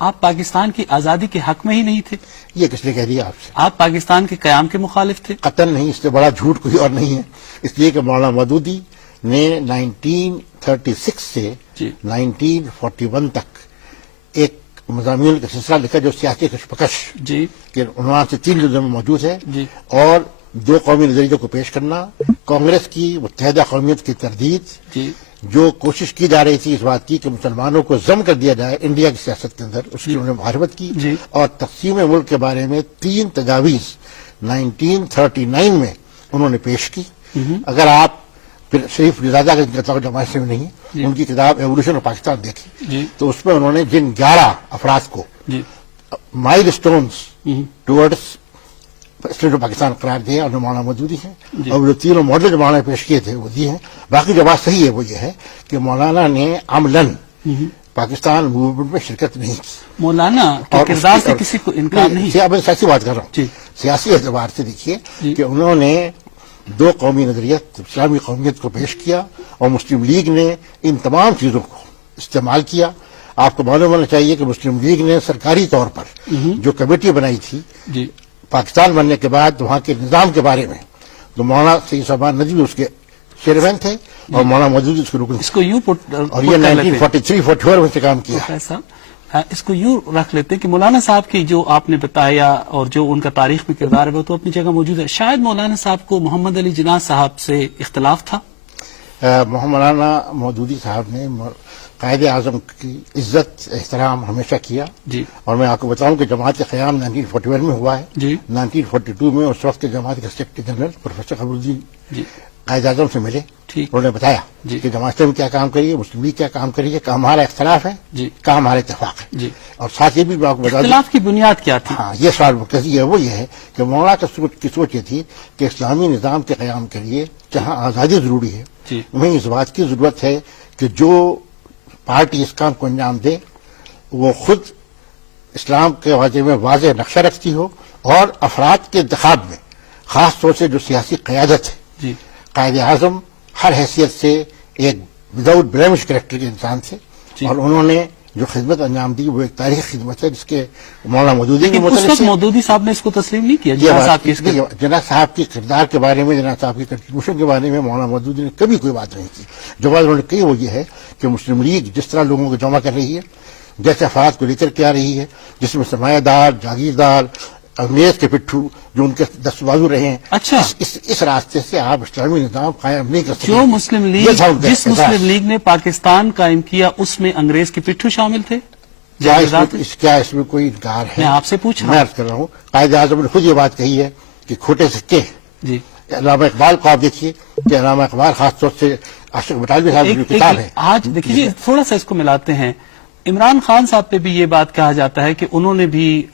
آپ پاکستان کی آزادی کے حق میں ہی نہیں تھے؟ یہ کس نے کہہ دیا آپ سے؟ آپ پاکستان کے قیام کے مخالف تھے؟ قطعاً نہیں، اس سے بڑا جھوٹ کوئی اور نہیں ہے. اس لیے کہ مولانا مودودی نے 1936 سے 1941 تک ایک مضامین کا سلسلہ لکھا جو سیاسی کشمکش جی کے عنوان سے 3 جلدوں میں موجود ہے، جی اور 2 قومی نظریوں کو پیش کرنا، کانگریس کی متحدہ قومیت کی تردید، جی جو کوشش کی جا رہی تھی اس بات کی کہ مسلمانوں کو ضم کر دیا جائے انڈیا کی سیاست کے اندر، اس کی انہوں نے مخالفت کی، جی اور تقسیم ملک کے بارے میں 3 تجاویز 1939 میں انہوں نے پیش کی. اگر آپ پھر شریف رضادہ کا جماعت سے نہیں جی ان کی کتاب ایولیوشن آف پاکستان دیکھی جی تو اس میں انہوں نے جن 11 افراد کو جی مائل stones towards state of Pakistan قرار دیا، اور مولانا مودودی ہیں، جی اور جو 3 ماڈل جو مولانا نے پیش کیے تھے وہ دیے ہیں. باقی جو بات صحیح ہے وہ یہ ہے کہ مولانا نے عملاً پاکستان موومنٹ میں شرکت نہیں کی. مولانا کے اور کردار اس سے کی- کسی کو انکار نہیں. میں سیاسی بات کر رہا ہوں. جی سیاسی اعتبار سے دیکھیے جی. کہ انہوں نے 2 قومی نظریت اسلامی قومیت کو پیش کیا، اور مسلم لیگ نے ان تمام چیزوں کو استعمال کیا. آپ کو معلوم ہونا چاہیے کہ مسلم لیگ نے سرکاری طور پر جو کمیٹی بنائی تھی جی پاکستان بننے کے بعد وہاں کے نظام کے بارے میں، تو مولانا سید صاحب ندوی اس کے چیئرمین تھے اور مولانا مودودی اس کے رکن اس کو یوں اور یہ 1943-44 میں سے کام کیا. صاحب اس کو یوں رکھ لیتے ہیں کہ مولانا صاحب کی جو آپ نے بتایا اور جو ان کا تاریخ میں کردار ہے وہ تو اپنی جگہ موجود ہے. شاید مولانا صاحب کو محمد علی جناح صاحب سے اختلاف تھا. مولانا مودودی صاحب نے قائد اعظم کی عزت احترام ہمیشہ کیا، جی اور میں آپ کو بتاؤں کہ جماعت کا قیام 1941 میں ہوا ہے. جی 1942 میں اس وقت کے جماعت کے سیکرٹری جنرل پروفیسر قمر الدین جی قائد اعظم سے ملے. ٹھیک. انہوں نے بتایا جی. کہ جماعت میں کیا کام کریے، مسلم لیگ کیا کام کریے، کہ ہمارا اختلاف ہے، جی کہ ہمارا اتفاق ہے. جی. اور ساتھ یہ بھی میں آپ کو بتا دوں، اختلاف کی بنیاد کیا تھی؟ ہاں یہ سوال مرکزی ہے، وہ یہ ہے کہ مولانا کی سوچ یہ تھی کہ اسلامی نظام کے قیام کے لیے جہاں آزادی ضروری ہے، جی وہیں اس بات کی ضرورت ہے کہ جو پارٹی اس کام کو انجام دے وہ خود اسلام کے واضح میں واضح نقشہ رکھتی ہو، اور افراد کے انتخاب میں خاص طور سے جو سیاسی قیادت ہے، جی قائد اعظم ہر حیثیت سے ایک وداؤٹ بلیمش کریکٹر کے انسان تھے، جی. اور انہوں نے جو خدمت انجام دی وہ ایک تاریخی خدمت ہے جس کے مولانا مودودی لیکن اس وقت مودودی صاحب نے اس کو تسلیم نہیں کیا. جناح صاحب کی اس کے جناح صاحب کی کردار کے بارے میں، جناح صاحب کی کنٹریبیوشن کے بارے میں مولانا مودودی نے کبھی کوئی بات نہیں کی. جو بات انہوں نے کہی وہ یہ ہے کہ مسلم لیگ جس طرح لوگوں کو جمع کر رہی ہے، جیسے افراد کو لے کر کے آ رہی ہے، جس میں سرمایہ دار، جاگیردار، انگریز کے پٹھو جو ان کے دست بازو رہے ہیں، اچھا اس راستے سے آپ اسلامی نظام قائم نہیں کر سکتے. جو مسلم لیگ جس مسلم لیگ نے پاکستان قائم کیا اس میں انگریز کے پٹھو شامل تھے. کیا اس میں کوئی انکار ہے؟ میں آپ سے پوچھ رہا میں عرض کر رہا ہوں قائد اعظم نے خود یہ بات کہی ہے کہ کھوٹے سکے. جی علامہ اقبال کو آپ دیکھیے کہ علامہ اقبال خاص طور سے عاشق بٹالوی صاحب کی جو کتاب ہے، آج دیکھیے جی تھوڑا سا اس کو ملاتے ہیں. عمران خان صاحب پہ بھی یہ بات کہا جاتا ہے کہ انہوں نے بھی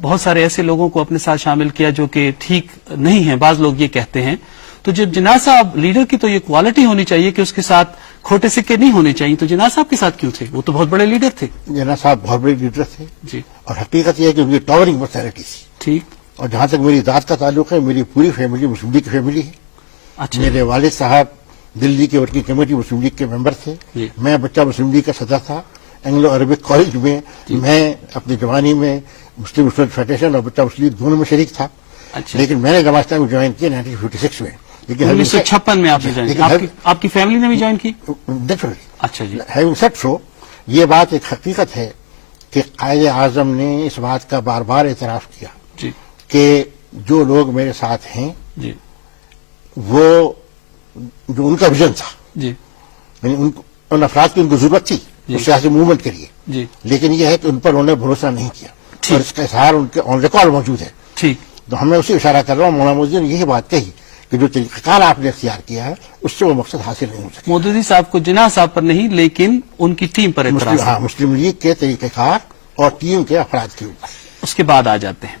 بہت سارے ایسے لوگوں کو اپنے ساتھ شامل کیا جو کہ ٹھیک نہیں ہیں، بعض لوگ یہ کہتے ہیں. تو جب جناح صاحب لیڈر کی تو یہ کوالٹی ہونی چاہیے کہ اس کے ساتھ کھوٹے سکے نہیں ہونے چاہیے، تو جناح صاحب کے ساتھ کیوں تھے؟ وہ تو بہت بڑے لیڈر تھے. جناح صاحب بہت بڑے لیڈر تھے، جی اور حقیقت یہ ہے کہ ان کی ٹاورنگ پرسنالٹی تھی. ٹھیک. اور جہاں تک میری ذات کا تعلق ہے، میری پوری فیملی مسلم لیگ کی فیملی ہے. اچھا میرے والد صاحب دلی کے ورکنگ کمیٹی مسلم لیگ کے ممبر تھے. جی. میں بچہ مسلم لیگ کا صدر تھا. اینگلو عربک کالج میں میں اپنی جوانی میں مسلم اسٹوڈنٹ فیڈریشن اور بچہ مسلم لیگ دونوں میں شریک تھا. اچھا لیکن میں نے جماعت اسلامی میں جوائن کیا 1956 میں. 1956 میں آپ نے جوائن کی. آپ کی فیملی نے بھی جوائن کی؟ نیچرلی. اچھا جی. ہیونگ سیڈ سو، یہ بات ایک حقیقت ہے کہ قائد اعظم نے اس بات کا بار بار اعتراف کیا جی کہ جو لوگ میرے ساتھ ہیں جی وہ جو ان کا ویژن تھا، جی یعنی ان افراد کی ان کو ضرورت تھی اس سیاسی موومنٹ کے لیے، جی لیکن یہ ہے کہ ان پر انہوں نے بھروسہ نہیں کیا، اور اس کا اظہار ان کے آن ریکارڈ موجود ہے. ٹھیک. تو ہم میں اسی اشارہ کر رہا ہوں. مولانا مودودی نے یہی بات کہی کہ جو طریقہ کار آپ نے اختیار کیا ہے اس سے وہ مقصد حاصل نہیں ہو سکتا. مودودی صاحب کو جناح صاحب پر نہیں لیکن ان کی ٹیم پر اعتراض. ہاں، مسلم لیگ کے طریقہ کار اور ٹیم کے افراد کے اوپر. اس کے بعد آ جاتے ہیں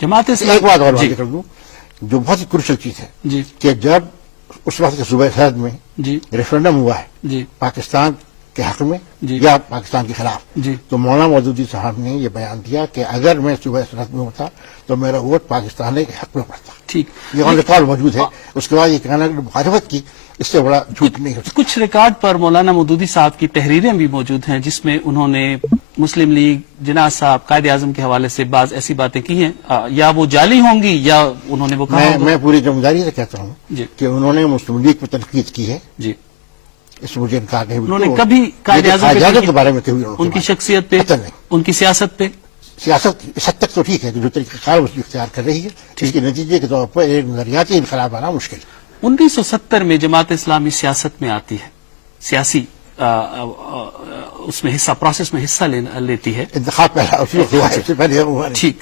جماعت اسلامی. ایک بات اور جی واضح کر دوں جو بہت ہی کروشل چیز ہے جی کہ جب اس وقت کے صوبہ سرحد میں جی ریفرنڈم ہوا ہے جی پاکستان کے حق میں جی یا پاکستان کے خلاف. جی تو مولانا مودودی صاحب نے یہ بیان دیا کہ اگر میں صوبہ سرحد میں ہوتا تو میرا ووٹ پاکستان کے حق میں پڑتا. ٹھیک. یہ آن ریکارڈ موجود ہے. اس کے بعد یہ کہنا کہ مخالفت کی اس سے بڑا جھوٹ نہیں ہو سکتا. کچھ ریکارڈ پر مولانا مودودی صاحب کی تحریریں بھی موجود ہیں جس میں انہوں نے مسلم لیگ، جناح صاحب، قائد اعظم کے حوالے سے بعض ایسی باتیں کی ہیں. یا وہ جعلی ہوں گی یا انہوں نے وہ کہا ہوگا. میں پوری ذمہ سے کہتا ہوں جی کہ انہوں نے مسلم لیگ پر تنقید کی ہے. جی اس مجھے انکار نہیں. انہوں نے کبھی قائد اعظم کے بارے میں کبھی ان کی شخصیت پہ، قطعاً نہیں. ان کی سیاست پہ سیاست اس حد تک تو ٹھیک ہے کہ جو طریقہ کار اس کی اختیار کر رہی ہے اس کے نتیجے کے طور پر ایک نظریاتی انقلاب آنا مشکل ہے. 1970 میں جماعت اسلامی سیاست میں آتی ہے، سیاسی اس میں حصہ، پروسیس میں حصہ لیتی ہے. انتخاب پہلا اسی وقت ہوا ہے، اس سے پہلے ہوا نہیں. ٹھیک.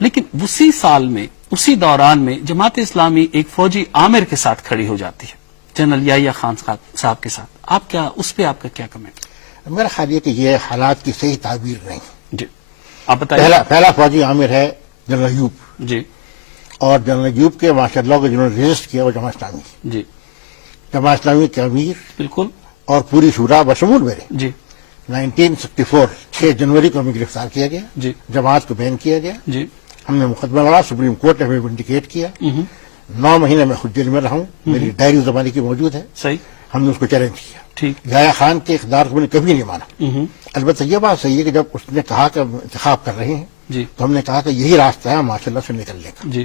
لیکن اسی سال میں، اسی دوران میں جماعت اسلامی ایک فوجی عامر کے ساتھ کھڑی ہو جاتی ہے، جنرل یحییٰ خان صاحب کے ساتھ. آپ کیا اس پہ آپ کا کیا کمنٹ؟ میرا خیال یہ کہ یہ حالات کی صحیح تعبیر نہیں. جی آپ بتائیے. پہلا فوجی عامر ہے جنرل ایوب، جی اور جنرل ایوب کے ماشاء اللہ کو جنہوں نے رجسٹ کیا وہ جماعت اسلامی. جی جماعت اسلامی کے امیر بالکل. اور پوری شورا بشمول میرے. جی 1964 6 جنوری کو ہمیں گرفتار کیا گیا. جی جماعت کو بین کیا گیا. جی ہم نے مقدمہ لڑا، سپریم کورٹ نے ہمیں ونڈیکیٹ کیا. 9 مہینے میں خود جیل میں رہا ہوں. میری ڈائری زمانے کی موجود ہے. صحیح. ہم نے اس کو چیلنج کیا. ٹھیک. یحییٰ خان کے اقتدار کو میں نے کبھی نہیں مانا. البتہ یہ بات صحیح ہے کہ جب اس نے کہا کہ ہم انتخاب کر رہے ہیں جی تو ہم نے کہا کہ یہی راستہ ہے ماشاء اللہ سے نکلنے کا. جی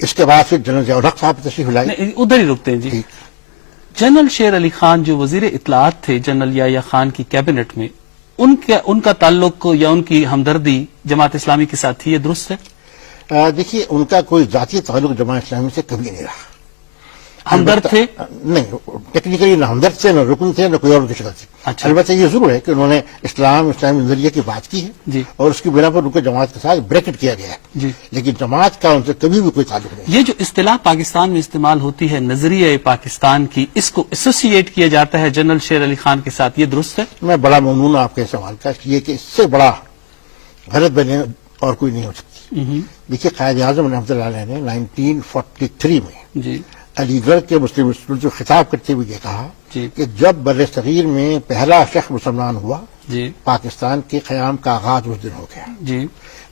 اس کے بعد پھر جنرل ضیاء الحق صاحب تشریف لائی. نہیں، ادھر ہی رکتے ہیں. جی ٹھیک. جنرل شیر علی خان جو وزیر اطلاعات تھے جنرل یحییٰ خان کی کیبنٹ میں، ان کا تعلق یا ان کی ہمدردی جماعت اسلامی کے ساتھ تھی، یہ درست ہے؟ دیکھیے ان کا کوئی ذاتی تعلق جماعت اسلامی سے کبھی نہیں رہا. ہمدرد تھے؟ نہیں، ٹیکنیکلی نہ ہمدرد تھے، نہ رکن تھے، نہ کوئی اور کی شکل تھی. اچھا. البتہ یہ ضرور ہے کہ انہوں نے اسلامی نظریے کی بات کی ہے جی اور اس کی بنا پر ان کو جماعت کے ساتھ بریکٹ کیا گیا ہے. جی لیکن جماعت کا ان سے کبھی بھی کوئی تعلق نہیں. یہ جو اصطلاح پاکستان میں استعمال ہوتی ہے نظریہ پاکستان کی، اس کو ایسوسیٹ کیا جاتا ہے جنرل شیر علی خان کے ساتھ، یہ درست ہے؟ میں بڑا ممنون ہوں آپ کے سوال کا، یہ کہ اس سے بڑا غلط بنے اور کوئی نہیں ہو سکتی. دیکھیے قائد اعظم رحمۃ اللہ علیہ نے 1943 میں جی علی گڑھ کے مسلم انسٹیٹیوٹ کو خطاب کرتے ہوئے یہ کہا جی کہ جب بر صغیر میں پہلا شخص مسلمان ہوا جی پاکستان کے قیام کا آغاز اس دن ہو گیا. جی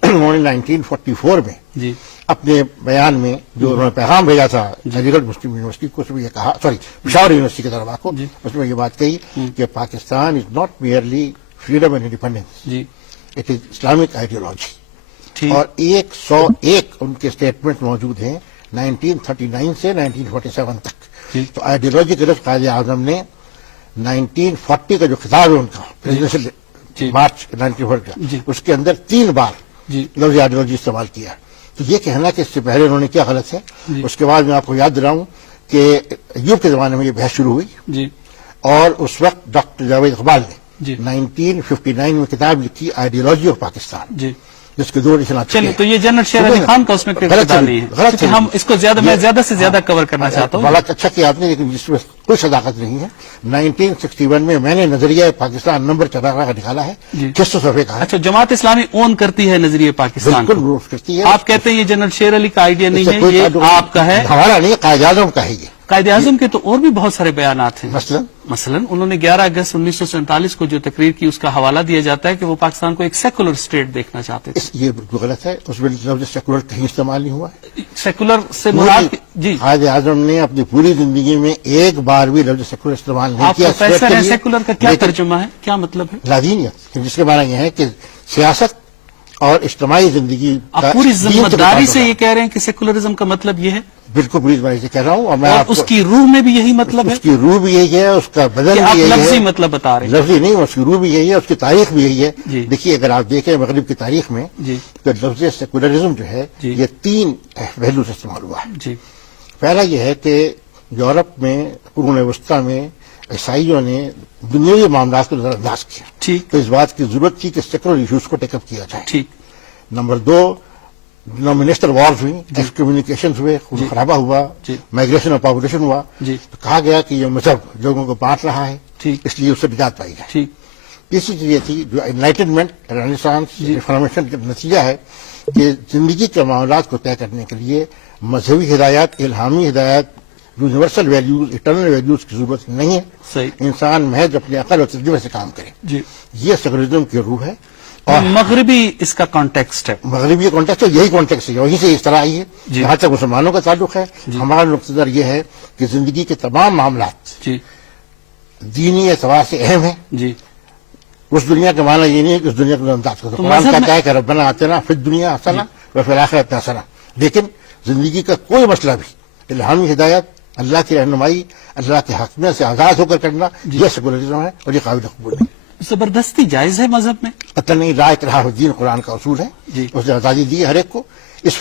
انہوں نے 1944 میں جی اپنے بیان میں جو انہوں نے پیغام بھیجا تھا علی گڑھ مسلم یونیورسٹی کو، اس میں یہ کہا، پشاور یونیورسٹی کے طلباء کو، اس میں یہ بات کہی کہ Pakistan is not merely freedom and independence, جی اٹ از اسلامک آئیڈیالوجی. ٹھیک. اور 101 ان کے اسٹیٹمنٹ موجود ہیں 1939 سے 1947 تک. جی تو آئیڈیالوجی کے لفظ قائد اعظم نے 1940 کا جو خطاب ہے ان کا پریزیڈنشل جی. مارچ 1940 کا، جی. اس کے اندر 3 بار جی لفظ آئیڈیالوجی استعمال کیا. تو یہ کہنا کہ اس سے پہلے انہوں نے کیا غلط ہے. جی. اس کے بعد میں آپ کو یاد دلاؤں کہ ایوب کے زمانے میں یہ بحث شروع ہوئی جی اور اس وقت ڈاکٹر جاوید اقبال جی. نے 1959 میں کتاب لکھی آئیڈیالوجی آف پاکستان، جی جس کے 2 ایڈیشن چلیے. تو یہ جنرل شیر علی خان کا اس میں کوئی اقتدار نہیں ہے، کیونکہ ہم اس کو میں زیادہ سے زیادہ کور کرنا چاہتا ہوں. بڑا اچھا کیا آپ نے، لیکن جس میں کوئی صداقت نہیں ہے. 1961 میں نے نظریہ پاکستان نمبر 14 کا نکالا ہے، جی. 600 صفحے کا ہے. اچھا، جماعت اسلامی اون کرتی ہے نظریہ پاکستان کو. بالکل روز کرتی ہے. آپ کہتے ہیں یہ جنرل شیر علی کا آئیڈیا اس نہیں سے ہے، کوئی یہ تعلق نہیں. آپ کا ہے. ہمارا نہیں، قائد اعظم کا ہے یہ. قائد اعظم کے تو اور بھی بہت سارے بیانات ہیں. مثلا انہوں نے 11 اگست 1947 کو جو تقریر کی اس کا حوالہ دیا جاتا ہے کہ وہ پاکستان کو ایک سیکولر اسٹیٹ دیکھنا چاہتے تھے. یہ بالکل غلط ہے. اس میں لفظ سیکولر کہیں استعمال نہیں ہوا. سیکولر سے مراد جی قائد اعظم نے اپنی پوری زندگی میں ایک بار بھی لفظ سیکولر استعمال نہیں آپ کیا. پروفیسر ہیں، سیکولر کا کیا ترجمہ ہے، کیا مطلب ہے؟ لادینیت، جس کے معنی یہ ہے کہ سیاست اور اجتماعی زندگی آپ کا پوری دین سے ذمہ داری تعلق سے ہے. یہ کہہ رہے ہیں کہ سیکولرزم کا مطلب یہ ہے، بالکل پوری زبان سے کہہ رہا ہوں. اور میں اور آپ اس کو کی روح میں بھی یہی مطلب ہے اس کی روح بھی یہی ہے، اس کا بدن کہ بھی آپ یہی لفظی ہے. مطلب بتا رہے ہیں؟ لفظی نہیں، اس کی روح بھی یہی ہے، اس کی تاریخ بھی یہی ہے. جی. دیکھیے اگر آپ دیکھیں مغرب کی تاریخ میں جی تو لفظ سیکولرزم جو ہے جی. یہ 3 پہلو سے استعمال ہوا ہے. جی پہلا یہ ہے کہ یورپ میں قرون وسطیٰ میں عیسائیوں نے دنیاوی معاملات کو نظر انداز کیا. ٹھیک تو اس بات کی ضرورت تھی کہ سیکولر ایشوز کو ٹیک اپ کیا جائے. ٹھیک. نمبر 2، ڈینومینیشنل وارز ہوئی، ایکسکمیونیکیشن ہوئے، خون خرابہ ہوا، جی. مائگریشن اور پاپولیشن ہوا. جی تو کہا گیا کہ یہ مذہب لوگوں کو بانٹ رہا ہے، ٹھیک. اس لیے اس سے نجات پائی جائے. ٹھیک. تیسری چیز یہ تھی جو انلائٹنمنٹ، رینیسانس، جی. ریفارمیشن کا نتیجہ ہے کہ زندگی کے معاملات کو طے کرنے کے لیے مذہبی ہدایات، الہامی ہدایات یونیورسل ویلیوز اٹرنل ویلیوز کی ضرورت نہیں ہے. صحیح. انسان محض اپنے عقل اور تجربے سے کام کرے. جی. یہ سیکولرزم کی روح ہے. اور مغربی اس کا کانٹیکسٹ ہے. مغربی کانٹیکسٹ ہے, یہی کانٹیکسٹ ہے, وہیں سے اس طرح آئی ہے. جی. جہاں تک مسلمانوں کا تعلق ہے, ہمارا نقطہ نظر یہ ہے کہ زندگی کے تمام معاملات جی. دینی اعتبار سے اہم ہیں. جی. اس دنیا کا معنی یہ نہیں ہے کہ اس دنیا کو انداز کرو. قرآن مذہب کہتا ہے کہ ربنا آتنا فی الدنیا حسنہ وفی الآخرۃ حسنہ. لیکن زندگی کا کوئی مسئلہ بھی الہامی ہدایت, اللہ کی رہنمائی, اللہ کے حاکمیت سے آزاد ہو کر کرنا, یہ سیکولرزم ہے اور یہ قابل قبول نہیں. زبردستی جائز ہے مذہب میں؟ قطعاً نہیں. لا اکراہ فی الدین قرآن کا اصول ہے. جی. اس نے آزادی دی ہے ہر ایک کو. اس